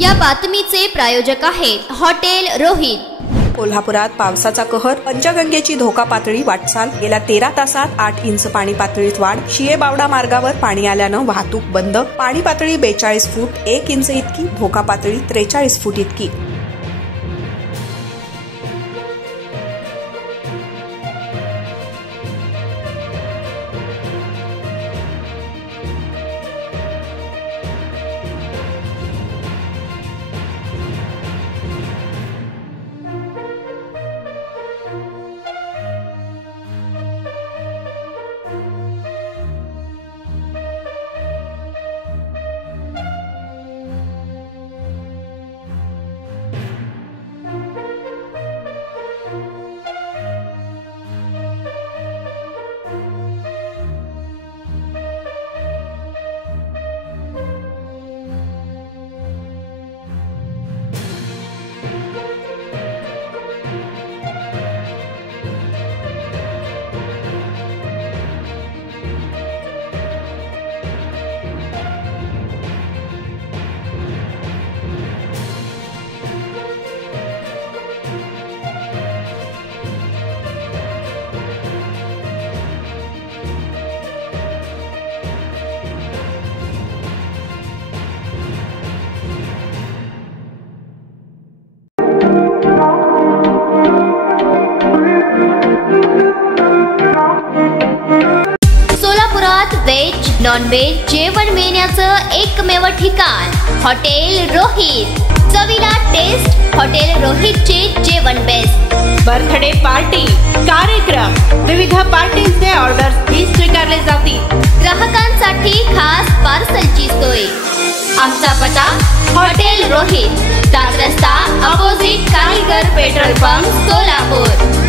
या बातमीचे प्रायोजक आहेत हॉटेल रोहित। कोल्हापुरात पावसाचा कहर, पंचगंगेची धोका पातळी वाटचाल। गेल्या 13 तासात 8 इंच पाणी पातळीत वाढ। शिये-बावडा मार्गावर पाणी आल्यानं वाहतूक बंद। पाणी पातळी 42 फूट 1 इंच इतकी, धोका पातळी 43 फूट इतकी। वेज नॉन वेज जेवण मिळण्याचं एकमेव ठिकाण हॉटेल रोहित। चवीला टेस्ट, हॉटेल रोहितचे जेवण बेस्ट। बर्थडे पार्टी, कार्यक्रम, विविध पार्टींचे ऑर्डर्स ही स्वीकारले जातील। ग्राहकांसाठी खास पार्सलची सोय। आमचा पत्ता हॉटेल रोहित, 7 रस्ता अपोजिट कारीगर पेट्रोल पंप, सोलापूर।